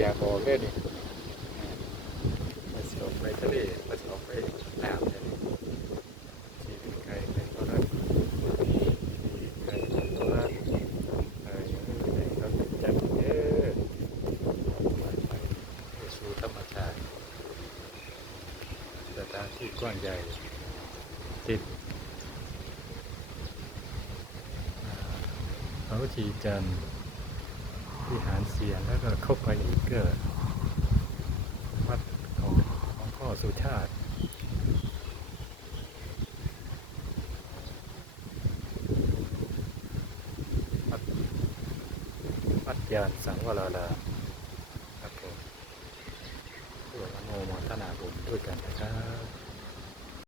อยากออกเลยนี่มาสออกไปทะเลมาสออกไปน้ำเนี่ยนี่ที่เป็นไกลไปเพราะนั้นที่ไกลเพราะว่าเอ่อยังไม่ได้ครับจับเยอะไปสู่ธรรมชาติสถานที่กว้างใหญ่ติดเขาชีจันทร์ วิหารเสียนแล้วก็เข้าไปอีกก็วัดของของพ่อสุชาติวัดวัดยานสังวราราครับผมเพื่ออนุโมทนาบุญด้วยกันนะครับ